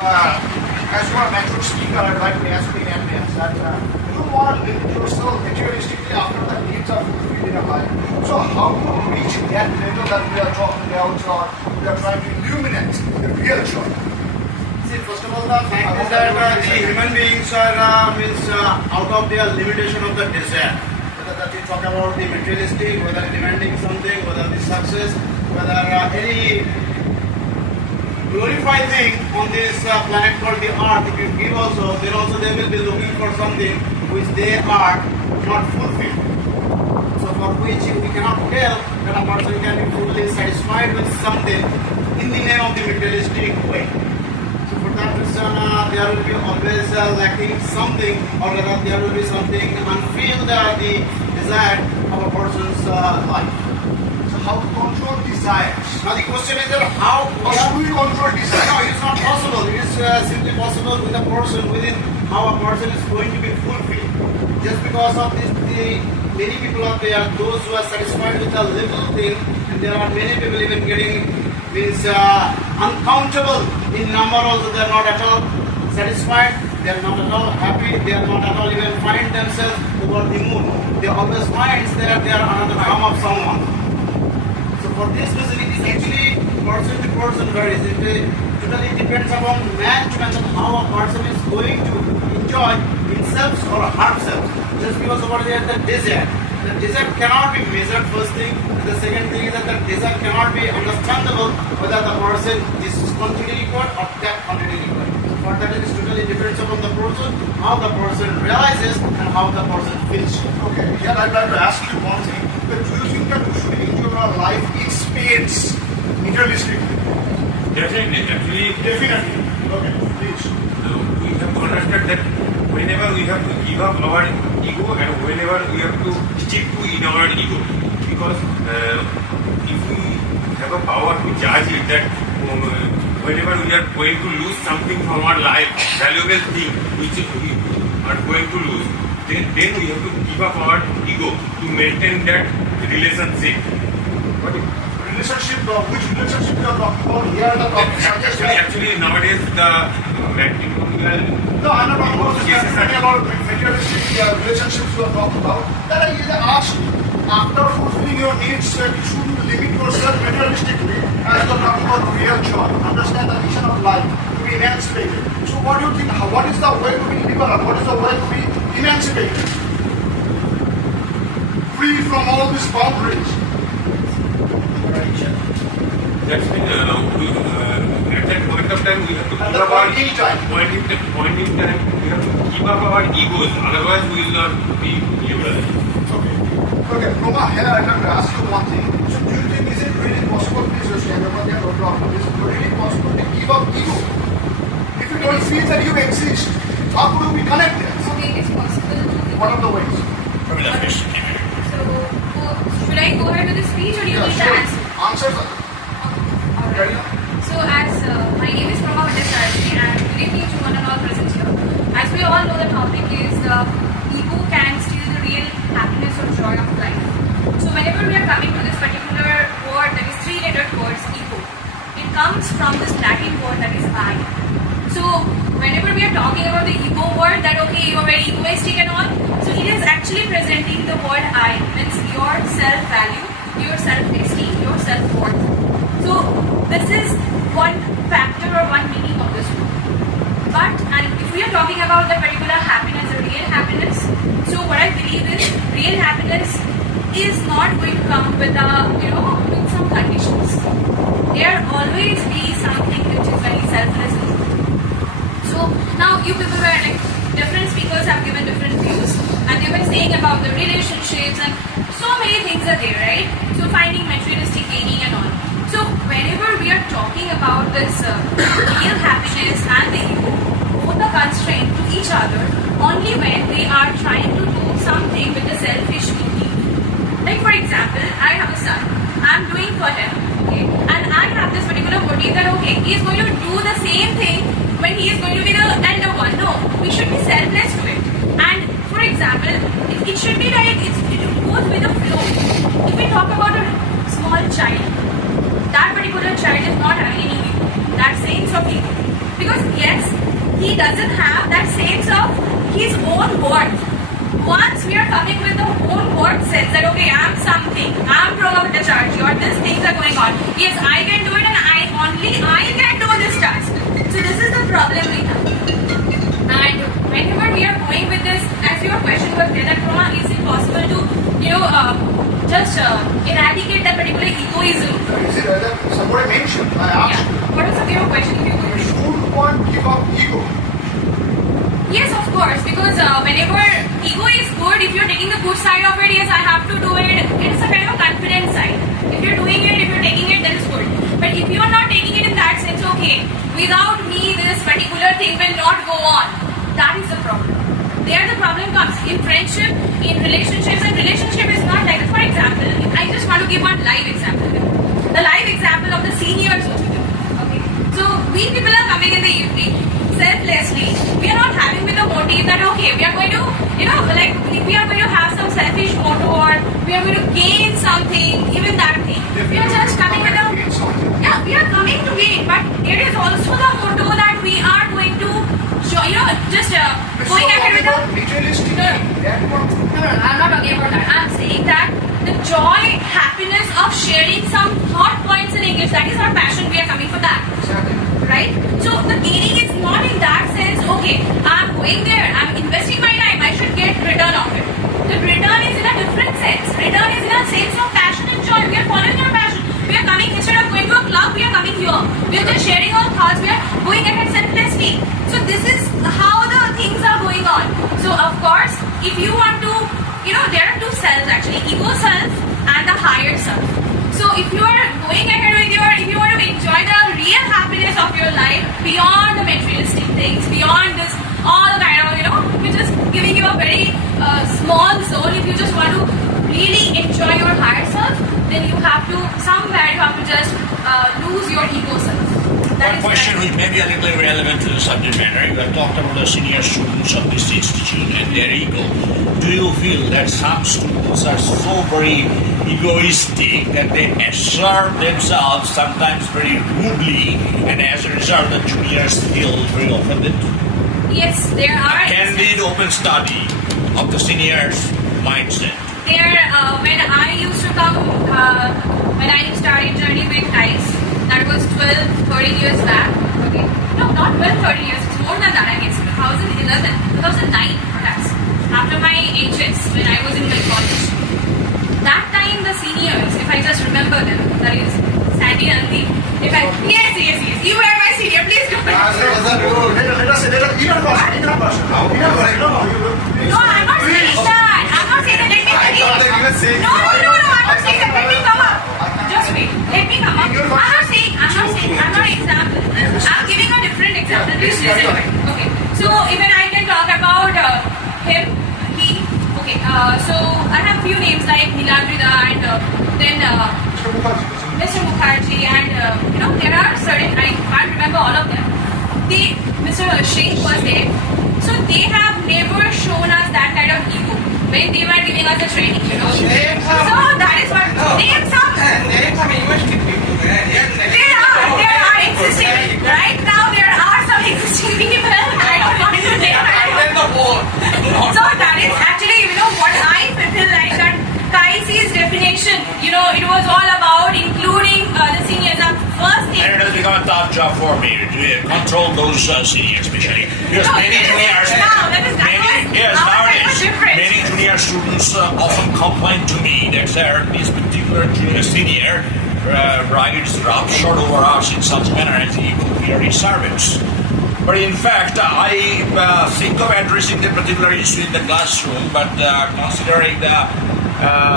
As you are a mature speaker, I'd like to ask you in advance that you want to limit yourself materialistically after the needs are fulfilled in a life. So how to reach that level that we are talking about, or we are trying to illuminate the real joy? See, first of all, the fact is that the human beings are out of their limitation of the desire. Whether that you talk about the materialistic, whether demanding something, whether the success, whether any glorified thing on this planet called the earth, if you give also, then also they will be looking for something which they are not fulfilled. So for which we cannot tell that a person can be fully satisfied with something in the name of the materialistic way. So for that reason, there will be always lacking something, or rather there will be something unfilled the desire of a person's life. How to control desires? Now the question is that how should we control desire? No, it's not possible. It is simply possible with a person, within how a person is going to be fulfilled. Just because of this, many people out there, those who are satisfied with a little thing, and there are many people even getting means uncountable in number also. They are not at all satisfied. They are not at all happy. They are not at all even find themselves over the moon. They always find that they are under the arm of someone. For this reason, it is actually person to person varies. It totally depends upon man to man how a person is going to enjoy himself or herself. Just because of what they have the desire. The desire cannot be measured first thing. And the second thing is that the desire cannot be understandable whether the person is quantity required or that quantity required. For that, it is totally depends upon the person, how the person realizes and how the person feels. Okay, here I'd like to ask you one thing. Do you think that we should enjoy our life in spades, materialistically? Definitely. Okay, please. We have to understand that whenever we have to give up our ego and whenever we have to stick to in our ego, because if we have a power to judge it that whenever we are going to lose something from our life, valuable thing which we are going to lose, then we have to give up our ego to maintain that relationship. But relationship, which relationship you are talking about? Here the topic Actually nowadays the matrimonial. No, I'm not talking about this. I'm talking about materialistic relationships you are talking about. That I asked, after fulfilling your needs, you shouldn't limit yourself materialistically as you are talking about real joy. Understand the mission of life, to be emancipated. So what do you think, what is the way to be liberal? What is the way to be emancipated? Free from all these boundaries. That's when at that point of time we have to give up our point in time we have to give up our egos. Otherwise, we will not be liberal. Okay, Roma, here I have to ask you one thing. So do you think is it really possible, please just share about that problem, is it really possible to give up ego? If you don't feel that you exist, how could you be connected? Okay, it is possible. What are the ways? So, should I go ahead with the speech or do you need the answer? Answers. Alright. So, as my name is Prabha Vandasarji and good evening to one and all present here. As we all know, the topic is ego can steal the real happiness or joy of life. So, whenever we are coming to this particular word, that is three-lettered words, ego, it comes from this Latin word that is I. So, whenever we are talking about the ego word, that okay, you are very egoistic and all, so it is actually presenting the word I, means your self-value, your self-esteem, your self-worth. So, this is one factor or one meaning of this word. But, and if we are talking about the particular happiness, the real happiness, so what I believe is, real happiness is not going to come with with some conditions. There always be something which is very selfless. So now you people were like, different speakers have given different views and they were saying about the relationships and so many things are there, right? So finding materialistic gaining and all. So whenever we are talking about this real happiness and the ego, both are constrained to each other only when they are trying to do something with the selfish motive. Like for example, I have a son, I'm doing for him, okay, and I have this particular motive that okay, he is going to do the same thing when he is going to be the elder one. No, we should be selfless to it. And for example, it should be like it goes with the flow. If we talk about a small child, that particular child is not having any ego, that sense of ego, because yes, he doesn't have that sense of his own worth. Once we are coming with the own worth sense that okay, I'm something, I'm Prabha Bhattacharya, or these things are going on. Yes, I can do it and I can do this task. So this is the problem we have. And whenever we are going with this, as your question was there, that Prabha, is it possible to, just eradicate that particular egoism? Is it that somebody mentioned? I Yeah. asked. What was your question? If you could repeat? Should one give up ego? Yes, of course, because whenever ego is good, if you're taking the good side of it, yes, I have to do it. It's a kind of confident side. If you're doing it, if you're taking it, that is good. But if you're not taking it in that sense, okay, without me, this particular thing will not go on. That is the problem. There the problem comes in friendship, in relationships, and relationship is not like that. For example, I just want to give one live example. The live example of the seniors over here. Okay, so we people are coming in the evening selflessly. We are not having with the motive that okay, we are going to, we are going to have some selfish motto or we are going to gain something, even that thing. We are just coming with a we are coming to gain, but there is also the motto that we are going to show, just going ahead with the materialistic. No, I'm not talking about that. I'm saying that the joy, happiness of sharing some thought points in English, that is our passion. We are coming for that. Right? So the gaining is not in that sense, okay, I'm going there, I'm investing my time, I should get return of it. The return is in a different sense. Return is in a sense of passion and joy. We are following our passion. We are coming, instead of going to a club, we are coming here. We are just sharing our thoughts, we are going ahead selflessly. So this is how the things are going on. So of course, if you want to, there are two selves actually, ego self and the higher self. So if you are going ahead with if you want to enjoy the real happiness of your life beyond the materialistic things, beyond this all kind of, we're just giving you a very small zone. If you just want to really enjoy your higher self, then you have to, somewhere you have to just lose your ego self. That One is question which may be a little irrelevant to the subject matter. You have talked about the senior students of this institute and their ego. Do you feel that some students are so very egoistic that they assert themselves sometimes very rudely, and as a result the juniors feel very offended? Yes, there are. Candid open study of the seniors' mindset. When I used to come, when I started journey with guys, that was 12, 13 years back. Okay, no, not 12, 13 years. It's more than that. I guess 2011, 2009, perhaps. After my HS, when I was in my college. That time, the seniors, if I just remember them, that is Sandy and the. Yes, you were my senior. Please go. Let us say, inner person. No, I'm not saying that. I'm not saying that. Let me I thought that you were saying. No, I'm not saying that. Let me come up. Just wait. Let me come up. I'm not example. I'm giving a different example. Please listen to it. Okay. So even I can talk about him, he. Okay. So I have few names like Niladrida and then Mr. Mukherjee and there are certain, I can't remember all of them. Mr. Sheikh was there. So they have never shown us that kind of ego when they were giving us the training, So that is what, name some. There are existing, right now there are some existing people. I don't want to name them. So that is actually, what I feel like that Kaisi's definition, it was all about including the seniors. First thing. And it has become a tough job for me to control those seniors, especially because many juniors, many junior students often complain to me that sir, this particular senior rides roughshod over us in such manner as he will be a servants. But in fact, I think of addressing the particular issue in the classroom, but considering the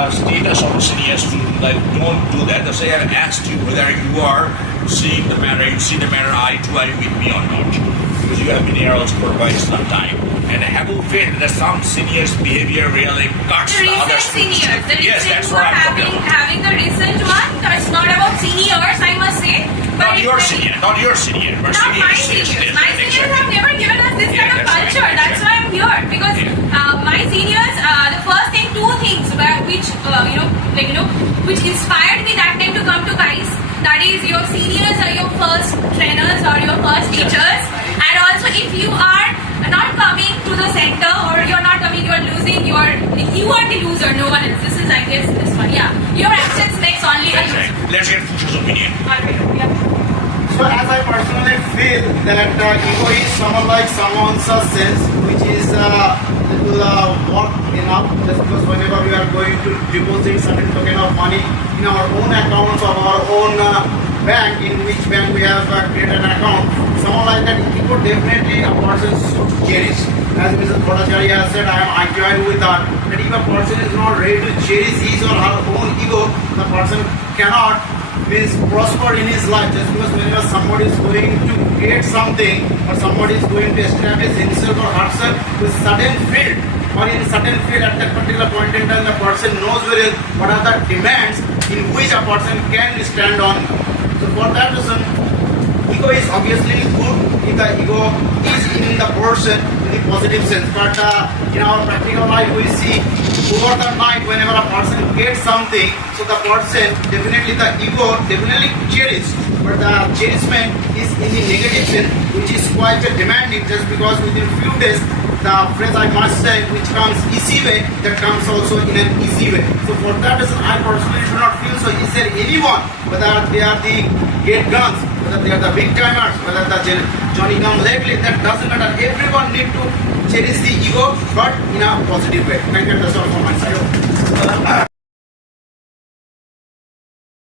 status of a senior student, I don't do that. As I have asked you whether you are seeing the matter, you see the matter eye to eye with me or not, because you have been here also for quite some time. And I have felt that some seniors' behavior really cuts The the other recent students. seniors, Yes, that's what I'm talking about. having the recent one, it's not about seniors, I must say. But Not your it's senior, not your senior, but Not my seniors. seniors. My seniors have never given us this kind of that's right, culture. That's why I'm here. Because my seniors, the first thing, two things which inspired me that time to come to KAIS. That is, your seniors are your first trainers or your first teachers, and feel that ego is someone like someone's sense which is little work enough just because whenever we are going to deposit certain token of money in our own accounts of our own bank, in which bank we have created an account, someone like that ego definitely a person should cherish. As Mr. Bhattacharya has said, I join with that if a person is not ready to cherish his or her own ego, the person cannot means prosper in his life. Just because whenever somebody is going to create something or somebody is going to establish himself or herself with certain field or in certain field at that particular point in time, the person knows very well what are the demands in which a person can stand on. So for that reason, ego is obviously good if the ego is in the person in the positive sense. But in our practical life, we see over the night whenever a person gets something, so the person definitely the ego definitely cherish, but the cherishment is in the negative sense, which is quite demanding. Just because within few days, the phrase I must say, which comes easy way, that comes also in an easy way. So for that reason, I personally do not feel so. Is there anyone, whether they are the great guns, whether they are the big timers, whether the Johnny come lately, that doesn't matter. Everyone need to cherish the ego, but in a positive way. Thank you. That's all from my side.